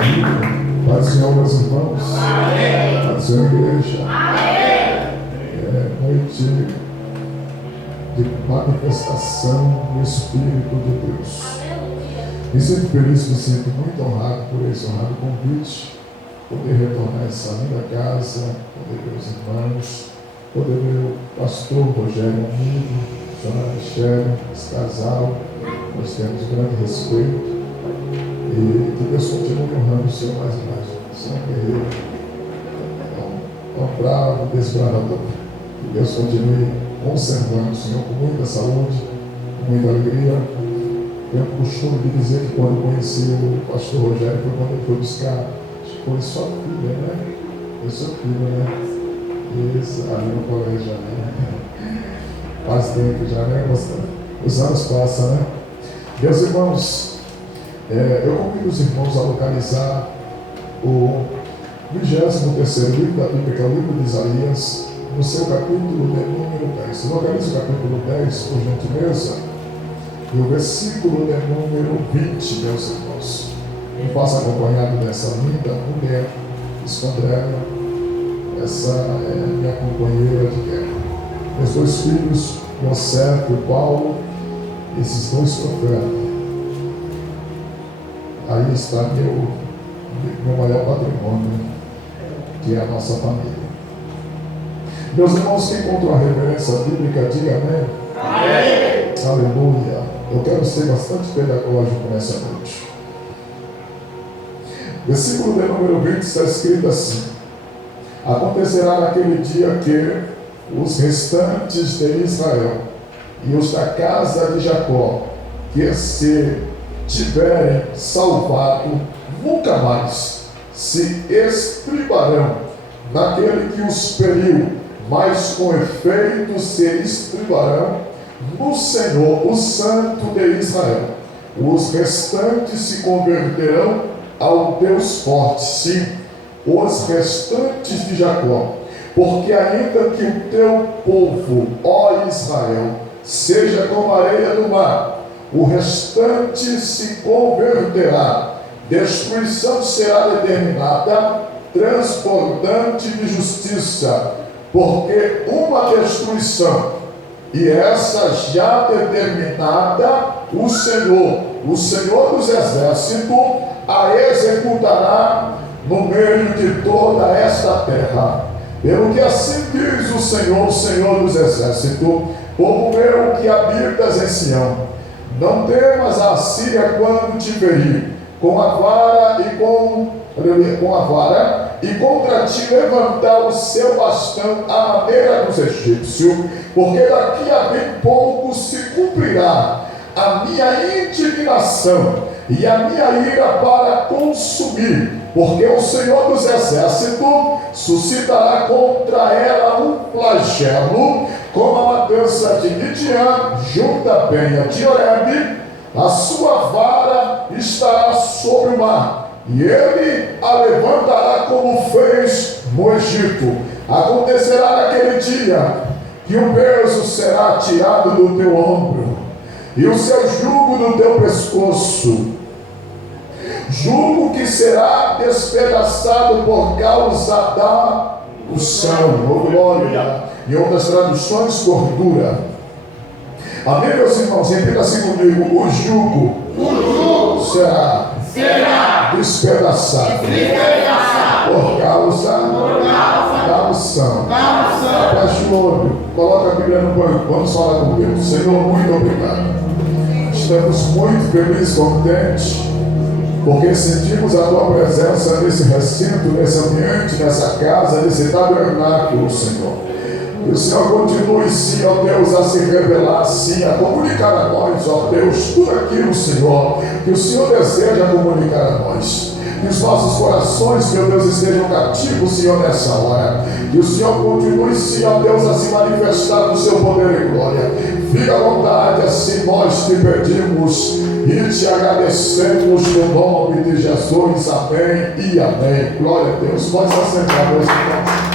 família. Paz do Senhor, meus irmãos. Amém. Paz do Senhor, igreja. Amém. É noite de manifestação do Espírito de Deus. Me sinto feliz, me sinto muito honrado por esse honrado convite, poder retornar a essa linda casa, poder ver os irmãos, poder ver o pastor Rogério, amigo, a senhora Michele, esse casal. Nós temos grande respeito e que Deus continue honrando o Senhor mais e mais. O Senhor é guerreiro, é um bravo desbravador. Que Deus continue conservando o Senhor com muita saúde, com muita alegria. Eu costumo de dizer que quando conheci o pastor Rogério foi quando eu fui buscar, acho que foi sua filha, né? Foi sua filha, né? Isso, ali no colégio já, né? Faz tempo já, né? Os anos passam, né? Meus irmãos, eu convido os irmãos a localizar o 23º livro da Bíblia, que é o livro de Isaías, no seu capítulo de número 10. Localize o capítulo 10, por gentileza, e o versículo de número 20, meus irmãos. Me faça acompanhado dessa linda mulher, Escandrela, essa é minha companheira de guerra. Meus dois filhos, José e Paulo, esses dois profetas. Aí está meu maior patrimônio, que é a nossa família. Meus irmãos, quem encontrou a reverência bíblica, diga amém. Amém. Aleluia. Eu quero ser bastante pedagógico nessa noite. Versículo de número 20 está escrito assim: acontecerá naquele dia que os restantes de Israel e os da casa de Jacó, que se tiverem salvado, nunca mais se estribarão naquele que os feriu, mas com efeito se estribarão no Senhor, o Santo de Israel. Os restantes se converterão ao Deus forte, sim, os restantes de Jacó, porque ainda que o teu povo, ó Israel, seja como a areia do mar, o restante se converterá. Destruição será determinada, transbordante de justiça, porque uma destruição, e essa já determinada, o Senhor dos exércitos, a executará no meio de toda esta terra. Pelo que assim diz o Senhor dos exércitos: povo meu que habitas em Sião, não temas a Síria quando te ferir com a vara e contra ti levantar o seu bastão à maneira dos egípcios, porque daqui a bem pouco se cumprirá a minha indignação e a minha ira para consumir, porque o Senhor dos exércitos suscitará contra ela um flagelo, como a matança de Midian junto à penha de Oreb. A sua vara estará sobre o mar, e ele a levantará como fez no Egito. Acontecerá naquele dia que o peso será tirado do teu ombro, e o seu jugo do teu pescoço, jugo que será despedaçado por causa da unção, ou glória, em outras traduções, gordura. Amém, meus irmãos? Repita assim comigo: o jugo será despedaçado por causa da unção. Feche o olho, coloca a Bíblia no banco, vamos falar com Deus. Senhor, muito obrigado. Estamos muito felizes, contentes, porque sentimos a tua presença nesse recinto, nesse ambiente, nessa casa, nesse tabernáculo, Senhor. Que o Senhor continue, sim, ó Deus, a se revelar, sim, a comunicar a nós, ó Deus, tudo aquilo, Senhor, que o Senhor deseja comunicar a nós. Que os nossos corações, meu Deus, estejam cativos, Senhor, nessa hora. Que o Senhor continue, sim, ó Deus, a se manifestar no seu poder e glória. Fica à vontade, assim nós te pedimos e te agradecemos no nome de Jesus. Amém e amém. Glória a Deus. Pode se assentar, meus irmãos.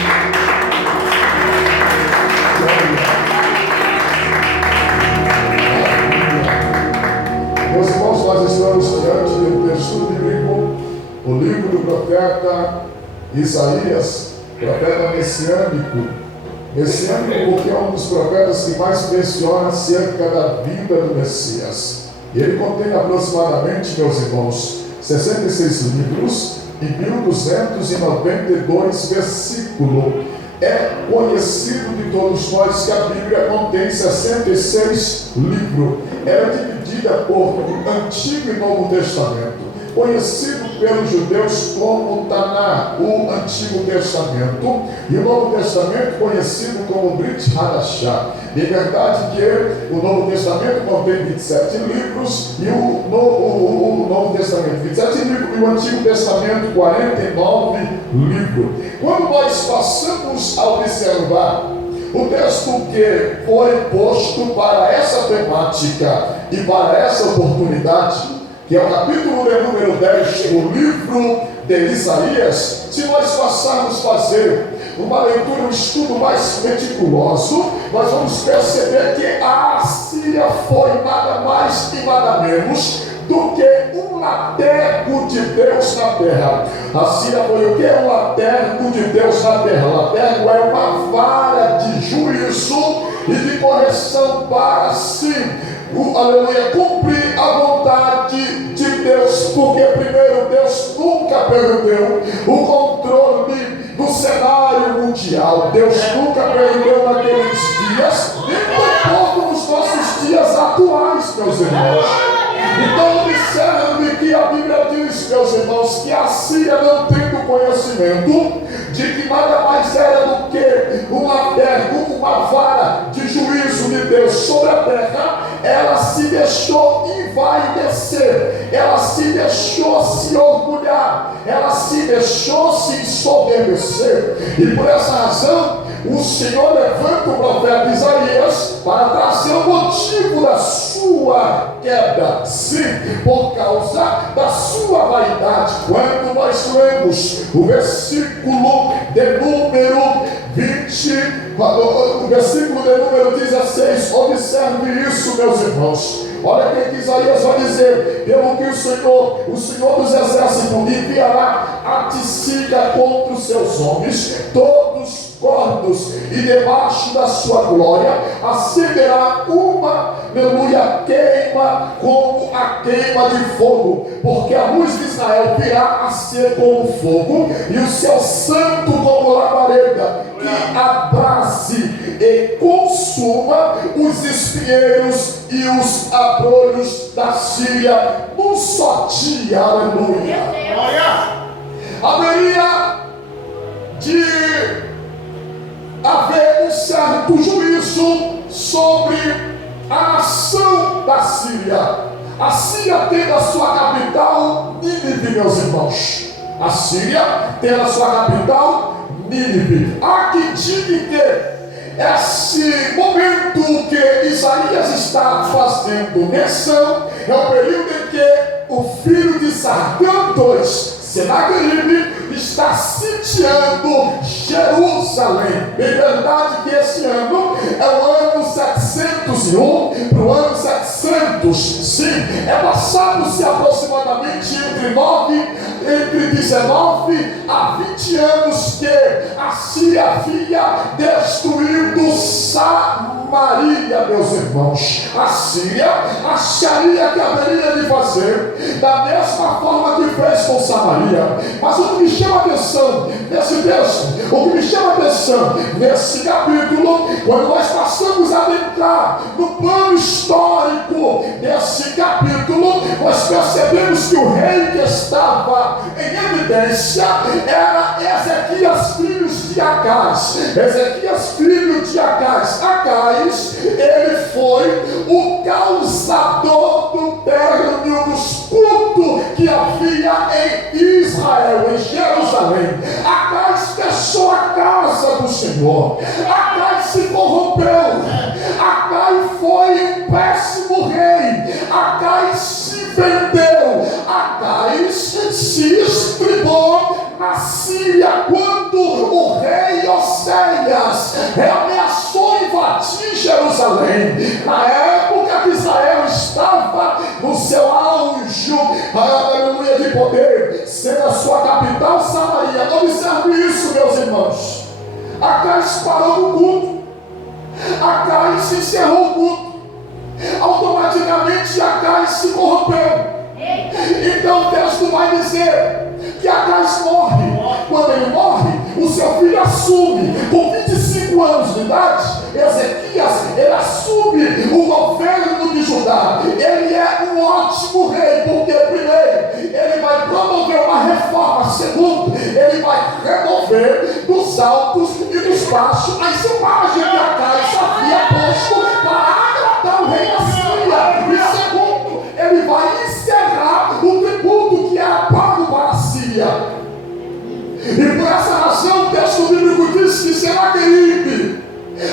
Meus irmãos, nós estamos diante de um texto bíblico o livro do profeta Isaías, profeta messiânico porque é um dos profetas que mais menciona acerca da vinda do Messias. Ele contém aproximadamente, meus irmãos, 66 livros e 1292 versículos. É conhecido de todos nós que a Bíblia contém 66 livros. Ela é dividida por Antigo e Novo Testamento, conhecido pelos judeus como Taná, o Antigo Testamento, e o Novo Testamento conhecido como Brit Hadashah. De verdade que o Novo Testamento contém 27 livros e o Novo Testamento 27 livros e o Antigo Testamento 49 livros. Quando nós passamos a observar o texto que foi posto para essa temática e para essa oportunidade, que é o capítulo de número 10 do livro de Isaías, se nós passarmos a fazer uma leitura, um estudo mais meticuloso, nós vamos perceber que a Assíria foi nada mais e nada menos do que um latergo de Deus na terra. A Síria foi o que? Um latergo de Deus na terra. Latergo é uma vara de juízo e de correção para si, aleluia, cumprir a vontade de Deus, porque primeiro Deus nunca perdeu o controle do cenário mundial. Deus nunca perdeu naqueles dias, nem tampouco nos nossos dias atuais, meus irmãos. Então observe que a Bíblia diz, meus irmãos, que a Síria, não tendo conhecimento de que nada mais era do que um latergo, uma vara de juízo de Deus sobre a terra, ela se deixou envaidecer, ela se deixou se orgulhar, ela se deixou se ensoberbecer. E por essa razão o Senhor levanta o profeta Isaías para trazer o motivo da sua queda, sim, por causa da sua vaidade. Quando nós lemos o versículo de número 20, o versículo de número 16, observe isso, meus irmãos. Olha o que Isaías vai dizer: pelo que o Senhor dos exércitos enviará a Ticica contra os seus homens, todos cordos, e debaixo da sua glória acenderá uma, aleluia, queima como a queima de fogo, porque a luz de Israel virá a ser como fogo, e o seu santo como labareda, que abrace e consuma os espinheiros e os abrolhos da Síria num só dia. Aleluia. Haveria de haver um certo juízo sobre a nação da Síria. A Síria tem a sua capital Nínive, meus irmãos. A Síria tem a sua capital Nínive. Há que diga que esse momento que Isaías está fazendo menção é o período em que o filho de Sargão II, Senaqueribe, está sitiando Jerusalém. É verdade que esse ano é o ano 701 para o ano 700. Sim, é passado-se aproximadamente entre 19 a 20 anos que a Síria havia destruído Samaria, meus irmãos. A Síria acharia que haveria de fazer da mesma forma que fez com Samaria. Mas o que me chama a atenção nesse texto, o que me chama a atenção nesse capítulo, quando nós passamos a adentrar no plano histórico desse capítulo, nós percebemos que o rei que estava em evidência era Ezequias, filho de Acais. Ezequias, filho de Acais. Acais, ele foi o causador do término dos cultos que havia em Israel, em Jerusalém. Acais fechou a casa do Senhor. Acais se corrompeu. Acais foi um péssimo rei. Acais se vendeu. Acais se estribou na Síria quando o rei Oséias ameaçou invadir Jerusalém. Na época que Israel estava no seu auge, aleluia, de poder, sendo a sua capital Samaria. Observe isso, meus irmãos. Acais parou no culto. Acais encerrou o culto. Automaticamente Acais se corrompeu. Então o texto vai dizer que Acais morre. Quando ele morre, o seu filho assume. Com 25 anos de idade, Ezequias, ele assume o governo de Judá. Ele é um ótimo rei, porque primeiro, ele vai promover uma reforma. Segundo, ele vai remover dos altos e dos baixos as imagens que Acais havia posto para agradar o rei da Síria. E segundo, ele vai encerrar o tributo que era pago para a Síria. E por essa razão o texto bíblico diz que Senaqueribe,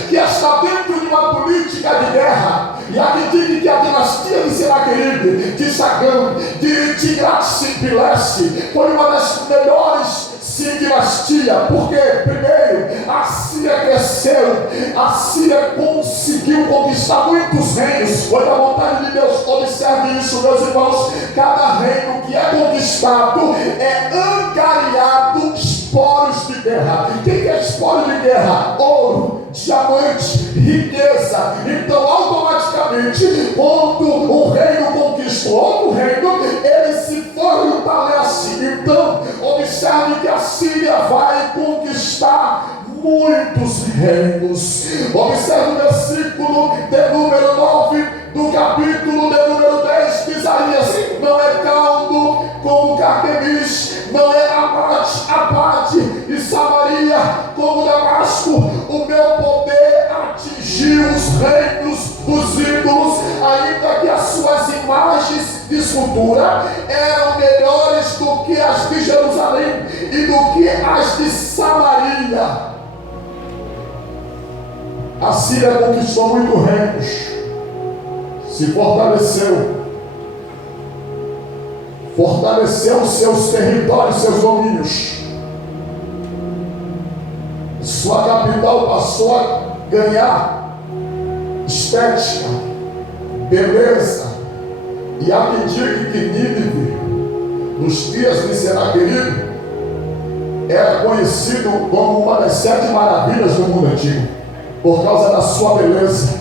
que está dentro de uma política de guerra, e acredite que a dinastia de Senaqueribe, de Sagão, de Tiglat-Pilese, foi uma das melhores dinastia, porque primeiro a Síria cresceu, a Síria conseguiu conquistar muitos reinos, foi da vontade de Deus. Observe isso, meus irmãos, cada reino que é conquistado é angariado espólios de guerra. O que é espólio de guerra? Ouro, diamante, riqueza. Então automaticamente, quando o reino conquista outro reino, ele se fortalece. Então observe que a Síria vai conquistar muitos reinos. Observe o versículo de número 9 do capítulo de número 10 de Isaías. Não é caldo como Carquemis, não é Abade e Samaria como Damasco. O meu poder atingiu os reinos dos ídolos, ainda que as suas imagens de escultura eram melhores do que as de Jerusalém e do que as de Samaria. A Síria conquistou muitos reinos, se fortaleceu os seus territórios, seus domínios. Sua capital passou a ganhar estética, beleza. E há quem diga que Nínive, nos dias de Senaqueribe, era conhecido como uma das 7 maravilhas do mundo antigo, por causa da sua beleza.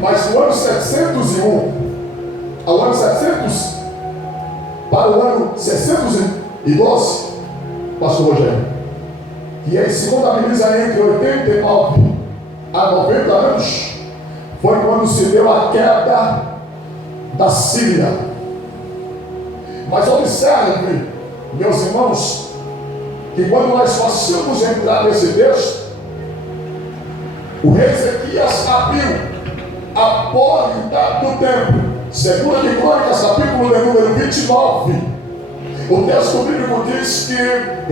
Mas no ano 701, ao ano 700, para o ano 612, pastor Rogério, que é segunda entre 89 a 90 anos, foi quando se deu a queda da Síria. Mas observe, meus irmãos, que quando nós possamos entrar nesse texto, o rei Ezequias abriu a porta do templo. Segunda de Crônicas, capítulo de número 29, o texto bíblico diz que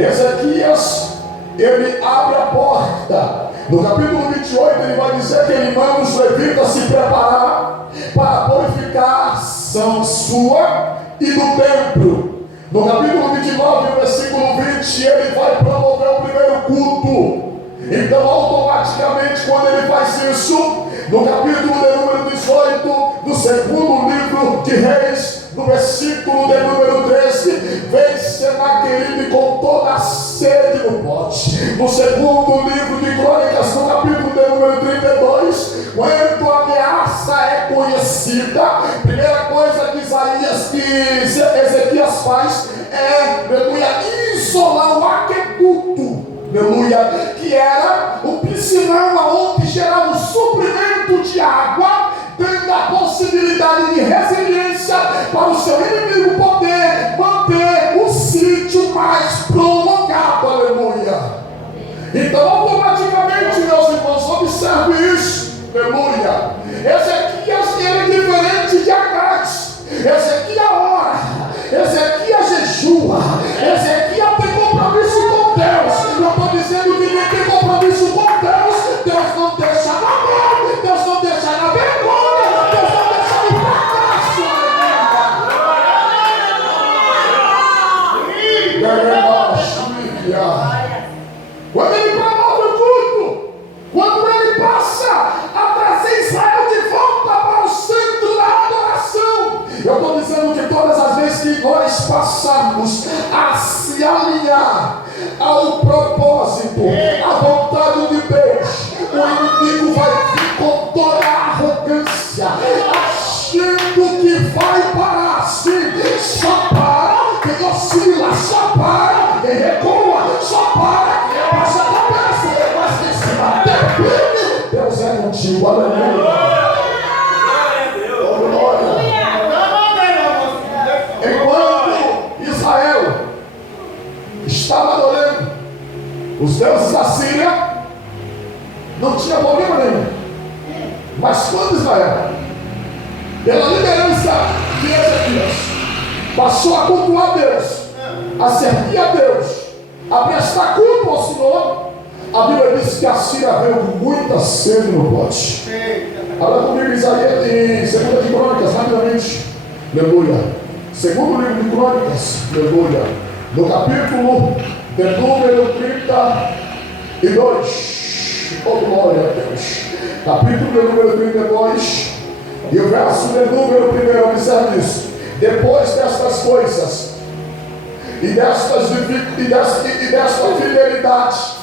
Ezequias, ele abre a porta. No capítulo 28 ele vai dizer que ele manda os levitas se preparar para a purificação sua e do templo. No capítulo 29, no versículo 20, ele vai promover o primeiro culto. Então automaticamente, quando ele faz isso, no capítulo de número 18 do segundo livro de Reis, no versículo de número 13, vem Senaqueribe com toda a sede no pote. No segundo livro de Crônicas, no capítulo de número 32, quando a ameaça é conhecida, a primeira coisa que Ezequias faz é, aleluia, isolar o aqueduto, aleluia, que era o piscinão onde gerava o suprimento de água, dando a possibilidade de resiliência para o seu inimigo poder manter o sítio mais prolongado, aleluia. Então automaticamente, meus irmãos, observe isso, aleluia. Ezequias, ele é diferente de Acais. Ezequias ora, Ezequias jejua, Ezequias tem compromisso com Deus. Eu estou dizendo que quem tem compromisso com Deus, Deus não deixa na mão, Deus não deixa na vergonha, Deus não deixa no fracasso. Quando ele promove o culto, quando ele passa a trazer Israel de volta para o centro da adoração, eu estou dizendo que todas as vezes que nós passarmos começarmos a se alinhar ao propósito, à vontade de Deus, o inimigo vai vir com toda a arrogância, achando que vai parar assim. Só para quem oscila, só para quem recua, só para quem abaixa a cabeça, mas quem se bater firme, Deus é contigo, aleluia. Enquanto Israel estava adorando os deuses da Síria, não tinha problema nenhum. Mas quando Israel, pela liderança de Ezequias, passou a cultuar Deus, a servir a Deus, a prestar culto ao Senhor, a Bíblia diz que a Síria veio com muita sede no pote. Olha comigo Isaías em 2 de Crônicas, rapidamente. Aleluia. Segundo livro de Crônicas, aleluia. No capítulo de número 32. Oh, glória a Deus. Capítulo de número 32. E o verso de número 1, observe isso. Depois destas coisas e desta fidelidade,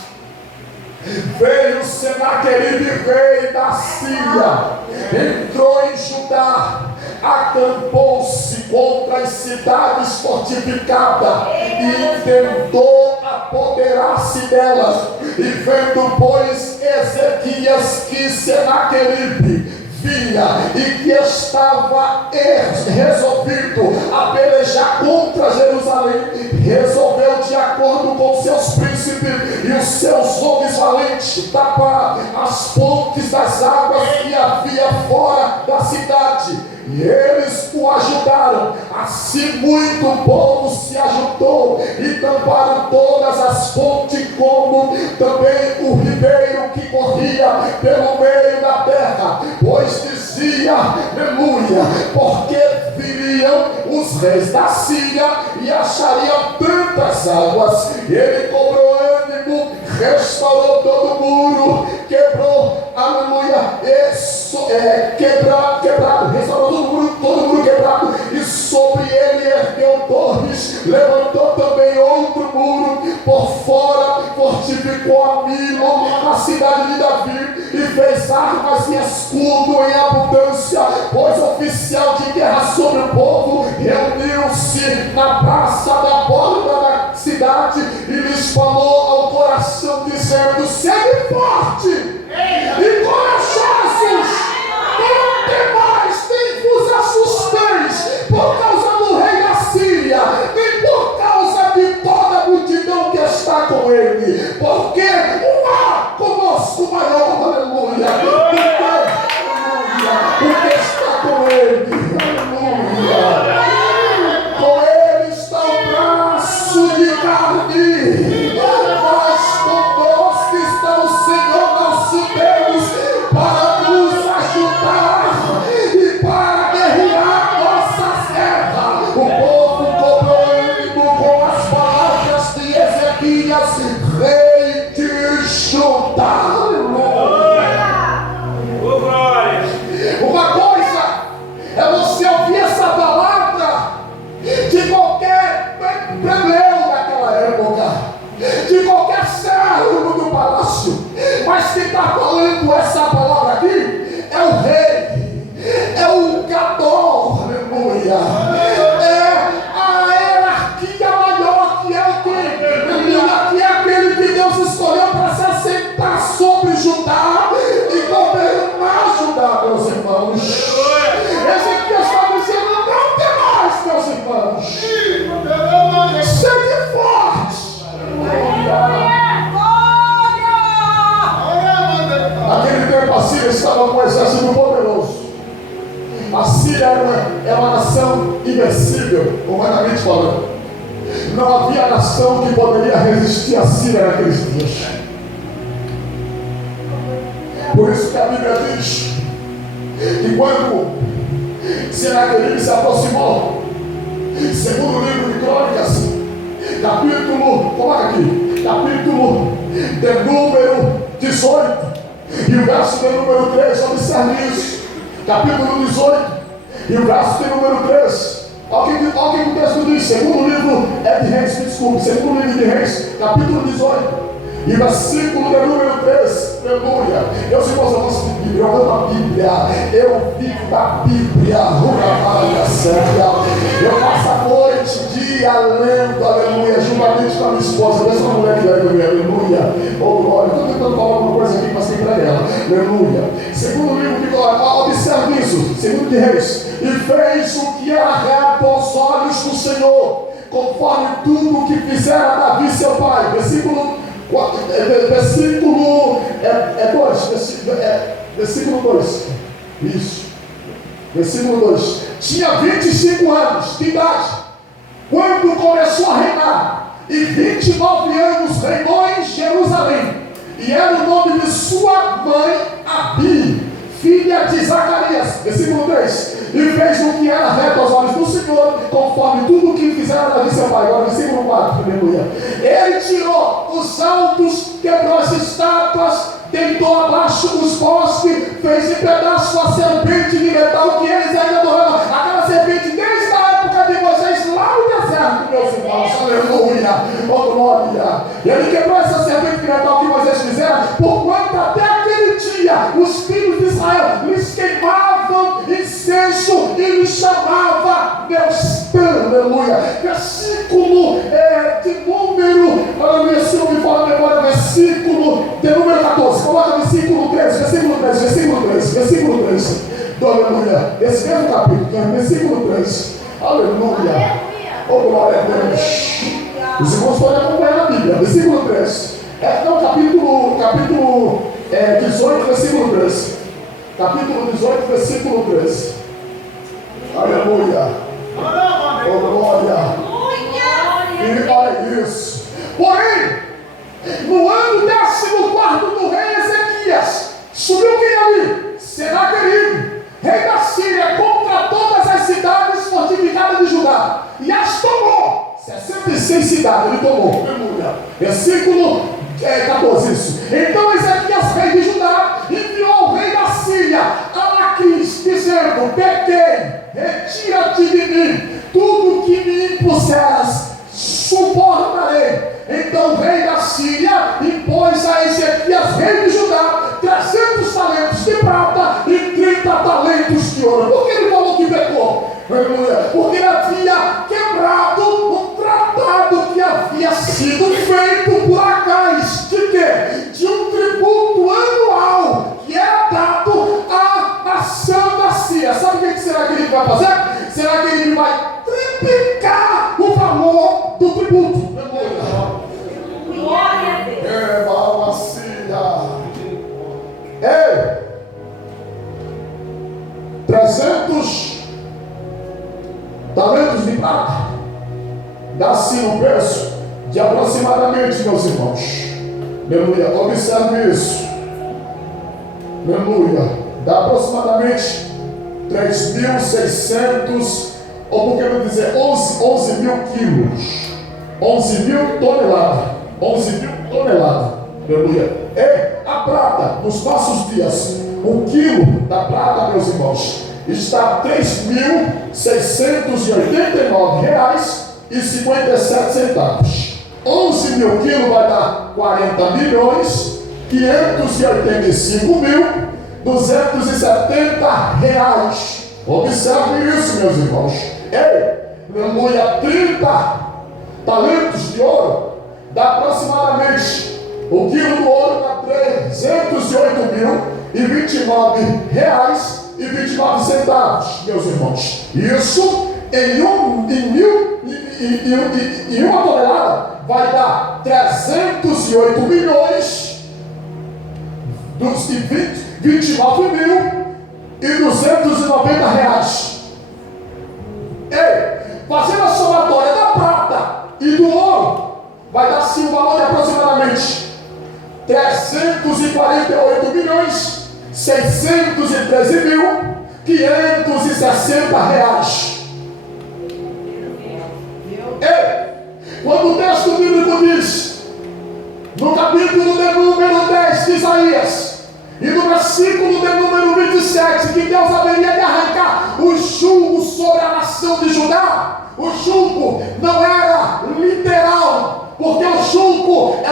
veio Senaqueribe, rei da Síria, entrou em Judá, acampou-se contra as cidades fortificadas e tentou apoderar-se delas. E vendo, pois, Ezequias que Senaqueribe via e que estava resolvido a pelejar contra Jerusalém, resolveu, de acordo com seus príncipes e os seus homens valentes, tapar as fontes das águas que havia fora da cidade. E eles o ajudaram. Assim muito povo se ajudou e tamparam todas as fontes, como também o ribeiro que corria pelo meio da terra, pois dizia, aleluia, porque viriam os reis da Síria e achariam tantas águas. Ele cobrou ânimo, restaurou todo o muro, quebrou, aleluia, quebrado, restaurou todo o muro quebrado, e sobre ele ergueu torres, levantou também outro muro por fora, fortificou a Milo, a cidade de Davi, e fez armas e escudo em abundância, pois oficial de guerra sobre o povo reuniu-se na praça da porta da cidade e lhes falou ao coração, dizendo: sede forte e corajosos, não temais, nem vos assusteis por causa do rei da Síria, nem por causa de toda a multidão que está com ele, porque há conosco maior, aleluia, porque está com ele, aleluia. Com ele está o braço de carne, mas conosco está o Senhor nosso Deus para nos ajudar e para guerrear nossa terra. O povo cobrou ânimo com as palavras de Ezequias, rei de Judá. Uma coisa é você ouvir essa palavra de qualquer plebeu daquela época, de qualquer servo do palácio, mas quem está falando essa palavra aqui é o rei, é o Gadol, aleluia, é a hierarquia maior, que é o que? Aleluia, que é aquele que Deus escolheu para se assentar sobre Judá e governar Judá, meus irmãos. Ezequias está dizendo: não temais, meus irmãos, sede forte. Naquele tempo a Síria estava com um exército poderoso. A Síria é uma nação invencível, humanamente falando. Não havia nação que poderia resistir à Síria naqueles dias. Por isso que a Bíblia diz que quando Senaqueribe se aproximou, segundo o livro de Crônicas, capítulo, coloca aqui, capítulo de número 18, e o verso de número 3, observe isso, capítulo 18, e o verso de número 3, olha o que o texto diz, segundo o livro segundo livro de Reis, capítulo 18, e versículo de número 3, aleluia. Meus irmãos, eu gosto de Bíblia, eu amo a Bíblia, eu vivo da Bíblia, eu passo a noite, dia lendo, aleluia, juntamente com a minha esposa, dessa mulher que leva comigo, aleluia, oh glória. Estou tentando falar alguma coisa aqui, mas tem para ela, aleluia. Segundo livro de glória, observe isso, segundo de Reis, e fez o que era reto aos olhos do Senhor, conforme tudo que fizera Davi seu pai. Versículo 2. Isso. Versículo 2. Tinha 25 anos de idade quando começou a reinar, e 29 anos reinou em Jerusalém. E era o nome de sua mãe Abi, filha de Zacarias. Versículo 3. E fez o que era reto aos olhos do Senhor, conforme tudo o que fizera Davi seu pai. Agora, versículo 4, aleluia. Ele tirou os altos, quebrou as estátuas, deitou abaixo os postes, fez em pedaço a serpente de metal que eles ainda adoravam. Aquela serpente desde a época de Moisés, lá no deserto, meus irmãos, aleluia, oh glória. Ele quebrou essa serpente de metal que Moisés fizera, porquanto até aquele dia os filhos de Israel lhes queimavam incenso e lhes chamava Deus, aleluia. Versículo de número, aleluia, se não me fala a memória, versículo de número 14, coloca versículo 3, versículo 3, aleluia, esse mesmo capítulo, versículo 3, aleluia, oh glória a Deus. Os irmãos podem acompanhar na Bíblia, versículo 3, capítulo 18, versículo 3, capítulo 18, versículo 3, aleluia, oh glória. E olha isso. Porém, no ano 14º do rei Ezequias, subiu quem ali? Senaqueribe, rei da Síria, contra todas as cidades fortificadas de Judá, e as tomou. 66 cidades ele tomou. Versículo 14, isso. Então Ezequias, rei de Judá, enviou ao rei da Síria a Laquis, dizendo: pequei, retira-te de mim, tudo que me impuseras suportarei. Então o rei da Síria impôs a Ezequias, rei de Judá, 300 talentos de prata e 30 talentos de ouro. Por que ele falou que pecou? Porque ele havia quebrado um tratado que havia sido feito por Agás. De quê? De um tributo anual que era dado à nação da Síria. Sabe o que será que ele vai fazer? Será que ele vai triplicar o valor do tributo? Glória a Deus. Ei, 300 talentos de prata dá-se um preço de aproximadamente, meus irmãos, aleluia, observe isso, aleluia, dá aproximadamente 3.600, ou por que não dizer 11 mil quilos, 11 mil toneladas, 11 mil toneladas, aleluia. E a prata, nos nossos dias, um quilo da prata, meus irmãos, está a R$3.689,57. 11 mil quilos vai dar 40.585.270 reais. Observe isso, meus irmãos. Ei, aleluia, 30 talentos de ouro dá aproximadamente, o quilo do ouro dá R$308.029,29, meus irmãos. Isso em uma tonelada vai dar 308 milhões dos 29.290 reais. Ei, fazendo a somatória da prata e do ouro, vai dar sim um valor de aproximadamente 348.613.560 reais. Ei, quando o texto bíblico diz, no capítulo de número 10 de Isaías, e no versículo de número 27, que Deus haveria de arrancar o jugo sobre a nação de Judá, o jugo não era literal,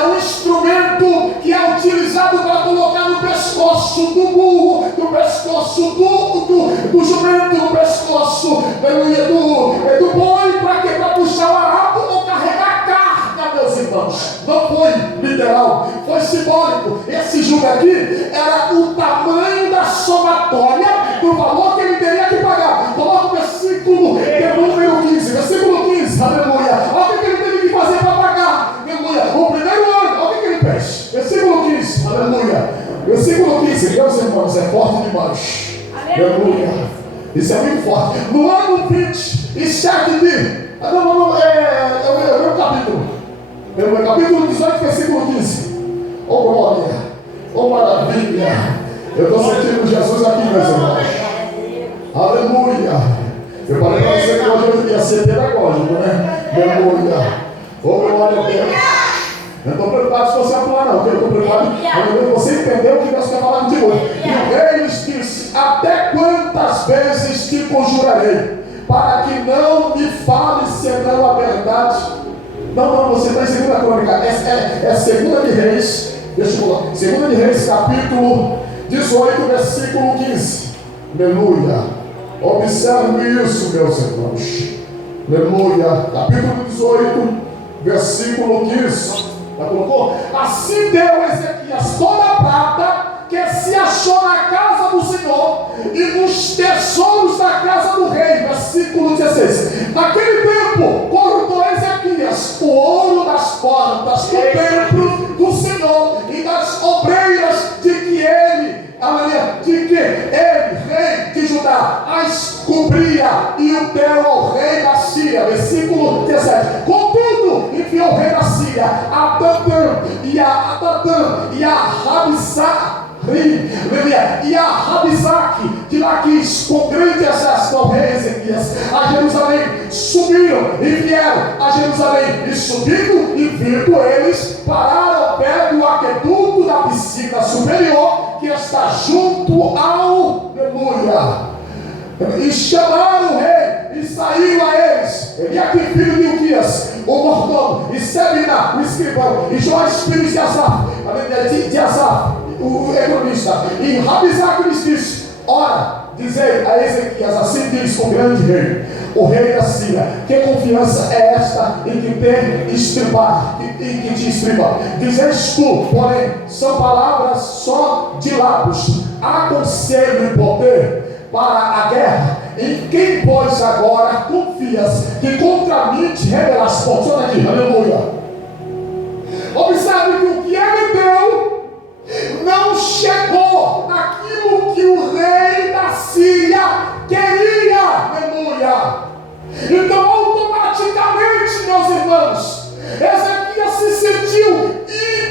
é um instrumento que é utilizado para colocar no pescoço do burro, no pescoço do jumento, no pescoço do boi, para quê? Para puxar o arado ou carregar carga, meus irmãos. Não foi literal, foi simbólico. Esse jugo aqui era o tamanho da somatória do valor que ele teria que pagar. Coloca o versículo de número 15, versículo 15, aleluia. Olha o que ele teve que fazer para pagar, aleluia. O primeiro ano, olha o que ele fez, versículo 15, aleluia. Versículo 15, meus irmãos, é forte demais, aleluia. Isso é muito forte. No ano 27 de. É o meu capítulo. É o meu capítulo 18, versículo 15. Oh glória, oh maravilha. Eu estou sentindo Jesus aqui, meus irmãos. Aleluia. Eu falei para você que hoje ia ser pedagógico, né? Aleluia. Oh glória a Deus. Eu não estou preocupado se você atuar, não. Eu estou preocupado quando você entendeu o que Deus quer falar contigo hoje. E o rei lhes disse: até quantas vezes te conjurarei, para que não me fales senão a verdade? Não, você está em 2 Crônica. É 2 de Reis. Deixa eu colocar. 2 de Reis, capítulo 18, versículo 15. Aleluia. Observe isso, meus irmãos. Aleluia. Capítulo 18, versículo 15. Já colocou? Assim deu Ezequias toda a prata que se achou na casa do Senhor e nos tesouros da casa do rei. Versículo 16. Naquele tempo cortou Ezequias o ouro das portas do templo do Senhor e das obreiras de que ele, rei de Judá, as cobria e o deu ao rei da Síria. Versículo 17. Contudo, enviou o rei da Síria a Datã e a Rabisaque de Laquis, com grande exército ao rei Ezequias, a Jerusalém. Subiram e vieram a Jerusalém, e subindo e vindo eles, pararam ao pé do aqueduto da piscina superior, que está junto ao, aleluia, e chamaram o rei, e saíram a eles Eliaquim, filho de Ilquias, o mordomo, e Sebina, o escrivão, e Joás, filho de Asaf, o economista, e Rabisaque lhes disse: ora, dizei a Ezequias, assim diz o grande rei, o rei da Síria: que confiança é esta em que te estribar, Dizes tu, porém, são palavras só de lábios. Há conselho e poder para a guerra. Em quem, pois, agora confias que contra mim te rebelas? Olha aqui, aleluia. Observe que o que ele deu não chegou naquilo que o rei da Síria queria, aleluia. Então, automaticamente, meus irmãos, Ezequias se sentiu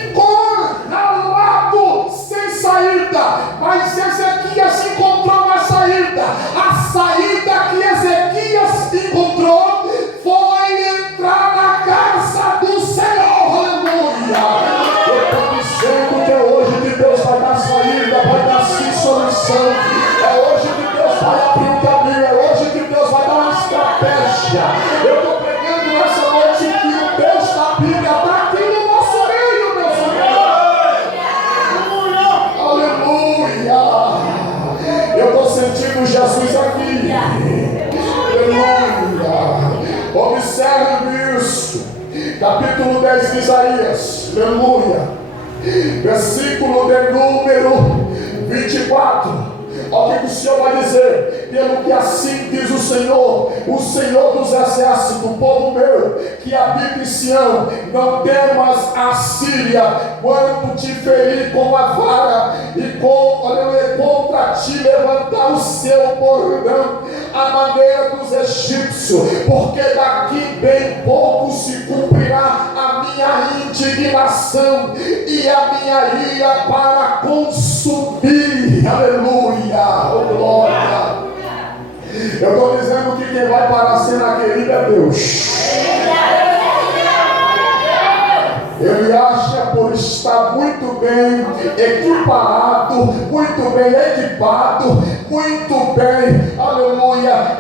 encurralado, sem saída. Mas Ezequias encontrou uma saída. A saída que Ezequias encontrou foi entrar na casa do Senhor, aleluia. Eu estou dizendo que é hoje que Deus vai dar saída, vai dar sim solução. É hoje que Deus vai abrir um caminho, é hoje que Deus vai dar uma estratégia. Eu estou pregando nessa noite que o Deus da Bíblia está aqui no nosso meio, meus irmãos. Aleluia. Eu estou sentindo Jesus aqui. Aleluia. Observe isso. Capítulo 10 de Isaías. Aleluia. Versículo de número 24. Olha o que o Senhor vai dizer: pelo que assim diz o Senhor dos exércitos, o povo meu que habita em Sião, não temas a Síria, quando te ferir com a vara e contra ti levantar o seu bordão, a maneira dos egípcios, porque daqui bem pouco se cumprirá a minha indignação e a minha ira para consumir. Aleluia, oh glória. Eu estou dizendo que quem vai parar a cena querida é Deus. Ele acha por estar muito bem equiparado, muito bem equipado, muito bem, aleluia,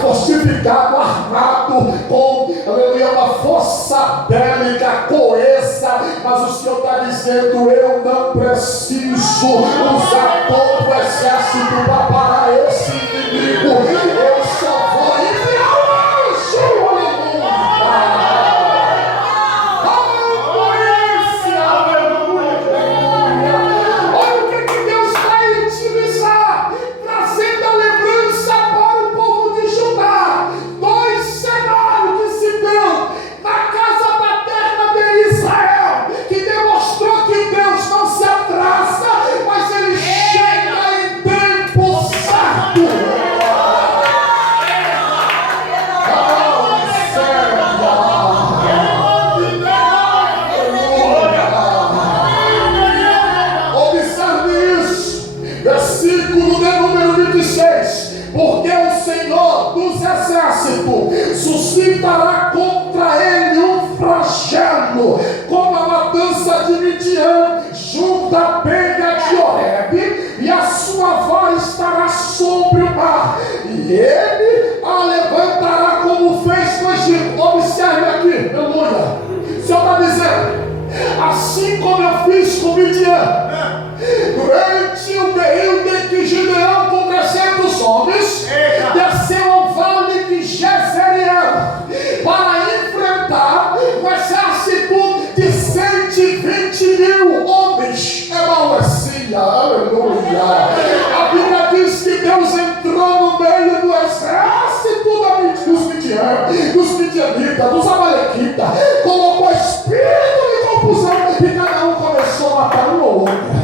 fortificado, armado com, aleluia, uma força bélica coesa Mas o Senhor está dizendo: eu não preciso usar todo o exército para parar esse inimigo. Eu só vou enviar um anjo. Porque o Senhor dos exércitos suscitará contra ele um flagelo, como a matança de Midian, junto à pega de Horebe, e a sua vara estará sobre o mar, e ele a levantará como fez com o Egito. Observe aqui, aleluia. O Senhor está dizendo: assim como eu fiz com Midian, durante o período em que Gideão, com 300 homens, desceu ao vale de Jezreel para enfrentar um exército de 120 mil homens. É malvacia, aleluia. A Bíblia diz que Deus entrou no meio do exército dos midianitas, dos amalequitas, colocou espírito de confusão e cada um começou a matar um ou outro.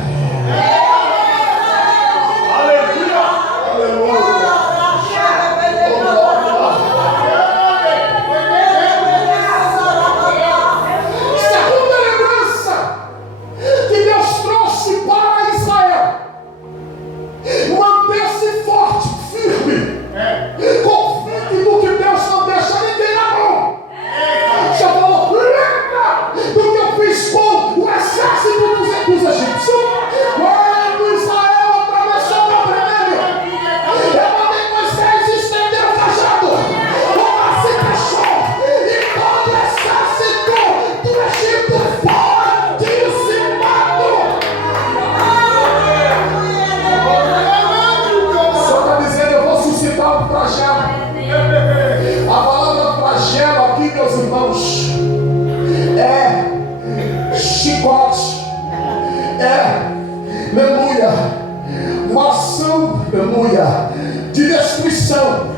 De destruição.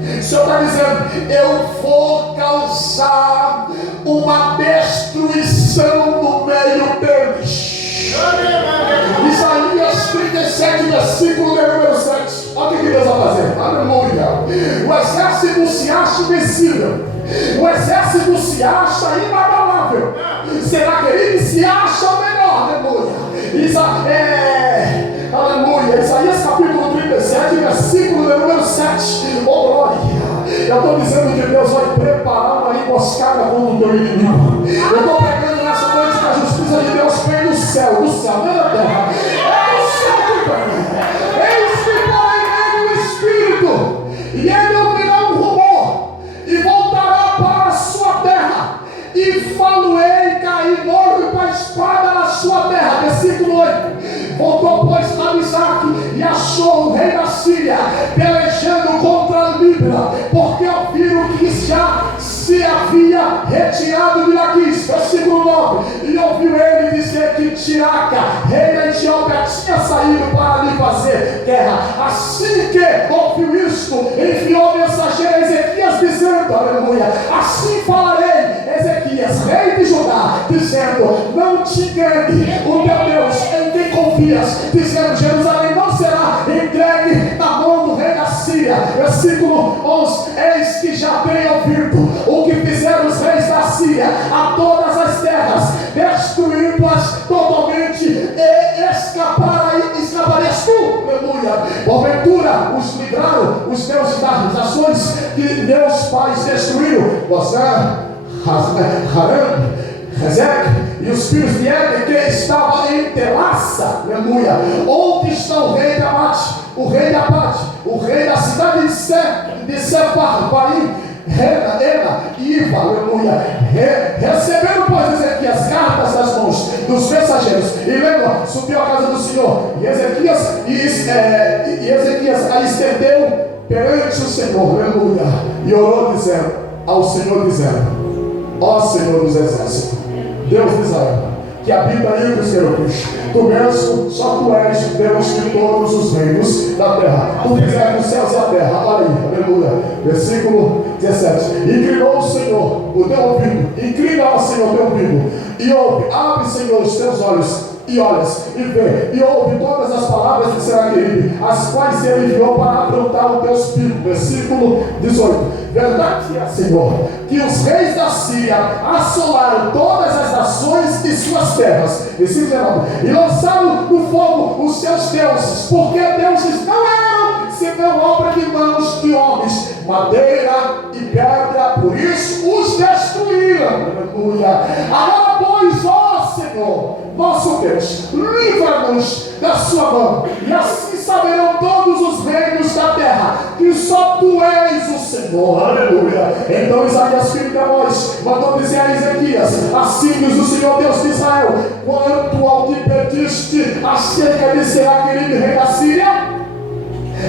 O Senhor está dizendo: eu vou causar uma destruição no meio deles. Isaías 37, versículo número 7. Olha o que Deus vai fazer. Aleluia. O exército se acha invencível. O exército se acha inabalável. Será que ele se acha o melhor? Aleluia. Aleluia. Isaías capítulo 37, versículo número 7. Oh glória. Eu estou dizendo que Deus vai preparar uma emboscada contra o teu inimigo. Eu estou pregando nessa noite que a justiça de Deus vem do céu, não é da terra. É do céu que vem. Eis que porém nele o Espírito, e ele ouvirá um rumor, e voltará para a sua terra, e falo-ei cair morto com a espada na sua terra. Versículo 8. Voltou, pois, Abissaque e achou o rei da Síria pelejando contra Libna, porque ouviram que já se havia retirado de Laquis. Versículo 9. E ouviu ele dizer que Tiraca, rei da Etiópia, tinha saído para lhe fazer guerra. Assim que ouviu isto, enviou mensageiro a Ezequias, dizendo: aleluia, assim falarei, Ezequias, rei de Judá, dizendo: não te engane o teu Deus em quem confias, dizendo: Jerusalém não será entregue na mão do rei da Síria. Versículo 11. Eis que já tenho ouvido o que fizeram os reis da Síria a todas as terras, destruindo-as totalmente, e escaparias tu, aleluia. Porventura os livraram os deuses das nações que meus pais destruíram, Haran, Rezec e os filhos de Éden que estavam em Telaça, aleluia. Onde está o rei de Amate, o rei de Abate, o rei da cidade de Sepharvaim, Rena, Iva, aleluia. Receberam, pois, Ezequias cartas das mãos dos mensageiros, e lembra, subiu à casa do Senhor, e Ezequias a estendeu perante o Senhor, aleluia, e orou dizendo, ao Senhor dizendo: ó Senhor dos exércitos, Deus de Israel, que habita aí dos querubins, tu mesmo, só tu és Deus de todos os reinos da terra, tu fizeste os céus e a terra. Olha aí, aleluia, versículo 17. Inclinou o Senhor o teu ouvido, inclina ao Senhor o teu ouvido, e ouve, abre, Senhor, os teus olhos, e olhas, e vê, e ouve todas as palavras de Senaqueribe, as quais ele enviou para aprontar o teu espírito. Versículo 18. Verdade é, Senhor, que os reis da Síria assolaram todas as nações e suas terras. Versículo 19. E lançaram no fogo os seus deuses, porque deuses não eram senão obra de mãos de homens, madeira e pedra, por isso os destruíram. Aleluia. Agora, pois, ó Senhor, nosso Deus, livra-nos da sua mão, e assim saberão todos os reinos da terra que só tu és o Senhor. Aleluia. Então Isaías, filho de Amós, mandou dizer a Ezequias: assim diz o Senhor Deus de Israel, quanto ao que pediste acerca de Senaqueribe, rei da Síria,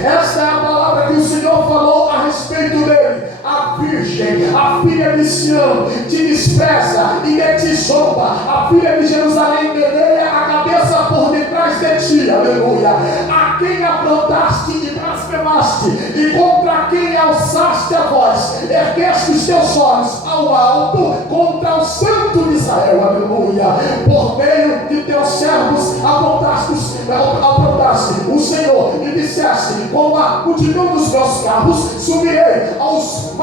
esta é a palavra que o Senhor falou a respeito dele: a virgem, a filha de Sião, te despreza e de ti zomba, a filha de Jerusalém meneia a cabeça por detrás de ti. Aleluia. A quem aprontaste e blasfemaste, e contra quem alçaste a voz, ergueste os teus olhos ao alto contra o Santo de Israel. Aleluia. Por meio de teus servos aprontaste o Senhor e disseste: com a multidão dos meus carros subirei aos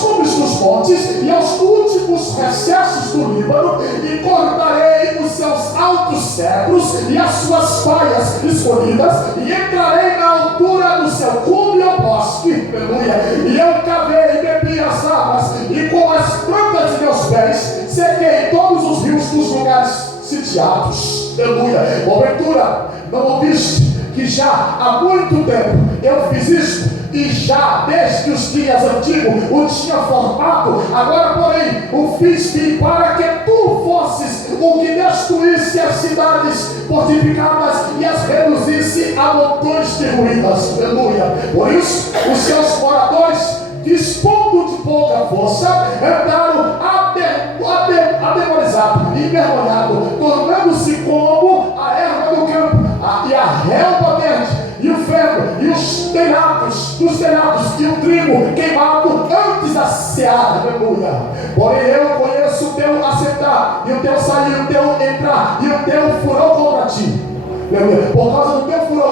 cumes dos montes e aos últimos recessos do Líbano, e cortarei os seus altos cedros e as suas paias escolhidas, e entrarei na altura do seu cume ou bosque. Aleluia. E eu cavei e bebi as águas, e com as plantas de meus pés sequei todos os rios dos lugares sitiados. Aleluia. Porventura, não ouviste que já há muito tempo eu fiz isso, e já desde os dias antigos o tinha formado? Agora, porém, o fiz para que tu fosses o que destruísse as cidades fortificadas e as reduzisse a montões de ruínas. Aleluia. Por isso, os seus moradores, dispondo de pouca força, andaram atemorizados e envergonhados, tornando-se como a erva do campo, e a relva verde, e o feno, e os telhados, e o trigo queimado antes da seara. Aleluia. Porém eu conheço o teu assentar, e o teu sair, o teu entrar, e o teu furor contra ti. Aleluia. Por causa do teu furor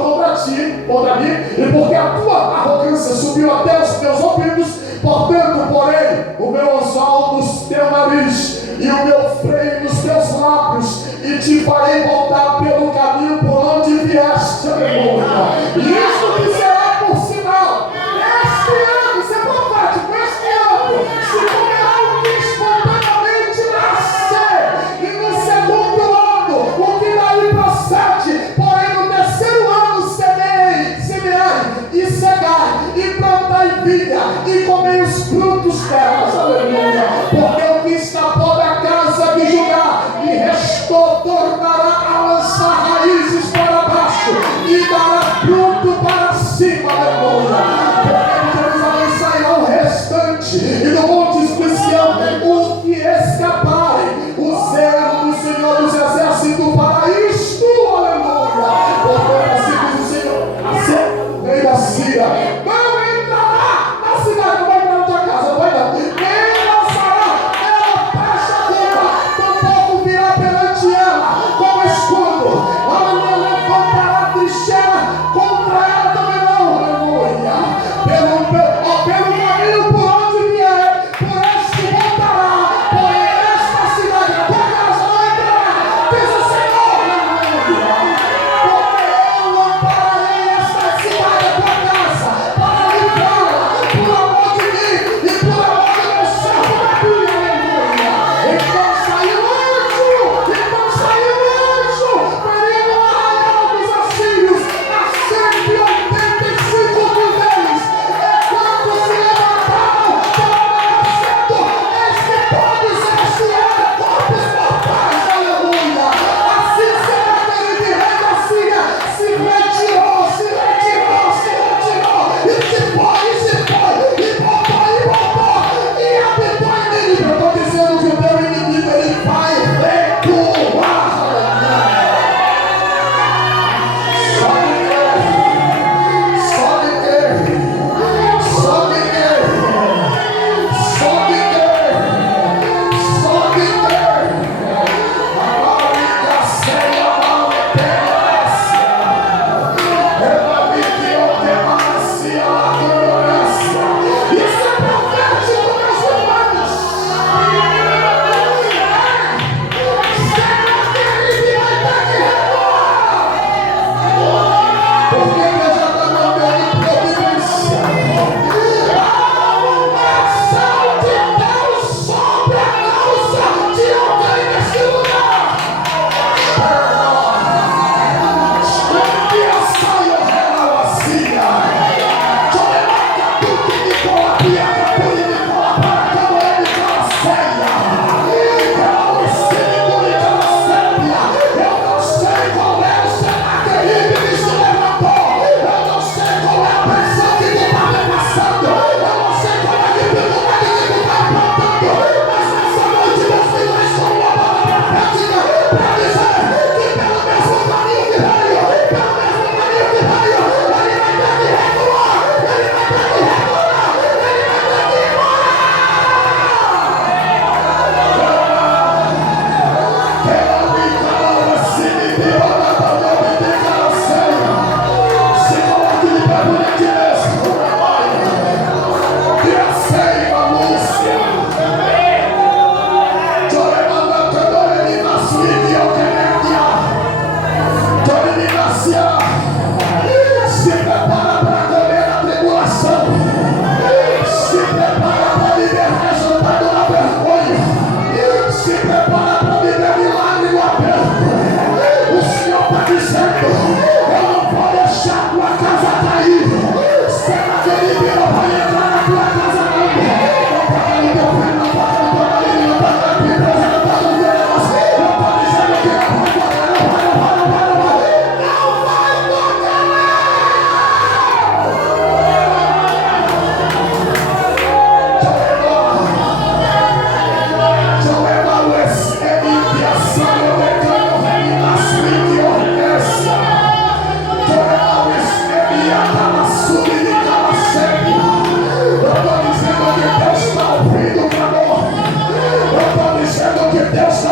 contra mim, e porque a tua arrogância subiu até os teus ouvidos, portanto, porém, o meu anzol no teu nariz, e o meu freio nos teus lábios, e te farei voltar pelo caminho por onde vieste. Aleluia. E isso te será por sinal. Este ano, você profético, este ano, se comerá o que espontaneamente nascer, e no segundo ano, o que daí procede, porém no terceiro ano semeai e cegai, e plantai vinha, e comei os frutos delas. Aleluia. Porque o que escapou da casa de Judá e restou, tornará a lançar raízes para baixo, e dará fruto para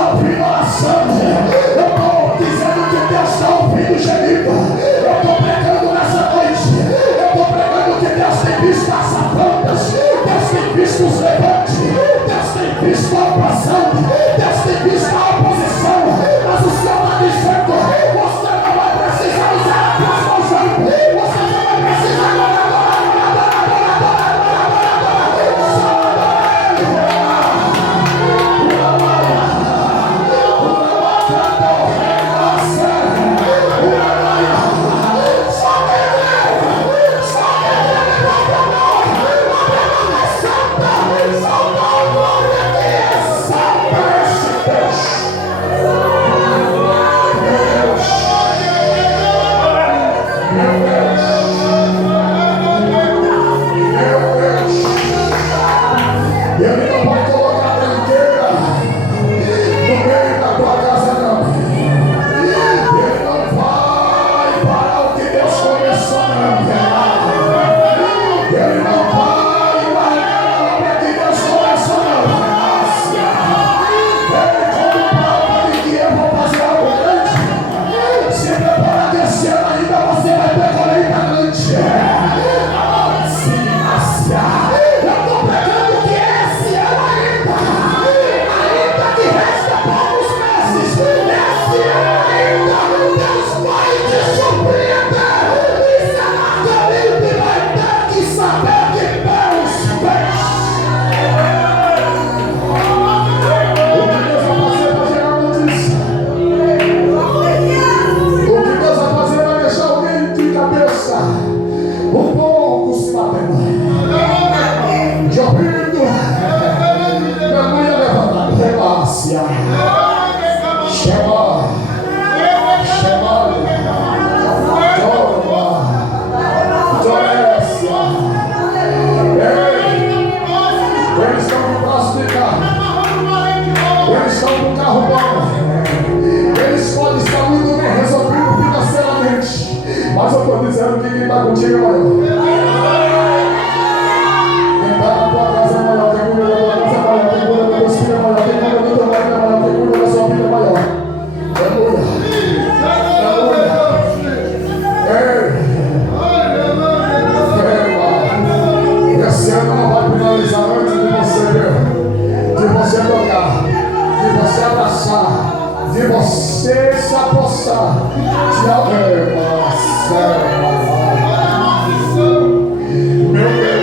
ouvindo oração. Eu estou dizendo que Deus está ouvindo gemido. Eu estou pregando nessa noite. Eu estou pregando que Deus tem visto as afrontas. Deus tem visto os levantes. Deus tem visto a opressão. Deus tem visto a oposição. Mas o Senhor está dizendo: você não vai precisar usar a tua mãos. Você não vai precisar meu Deus.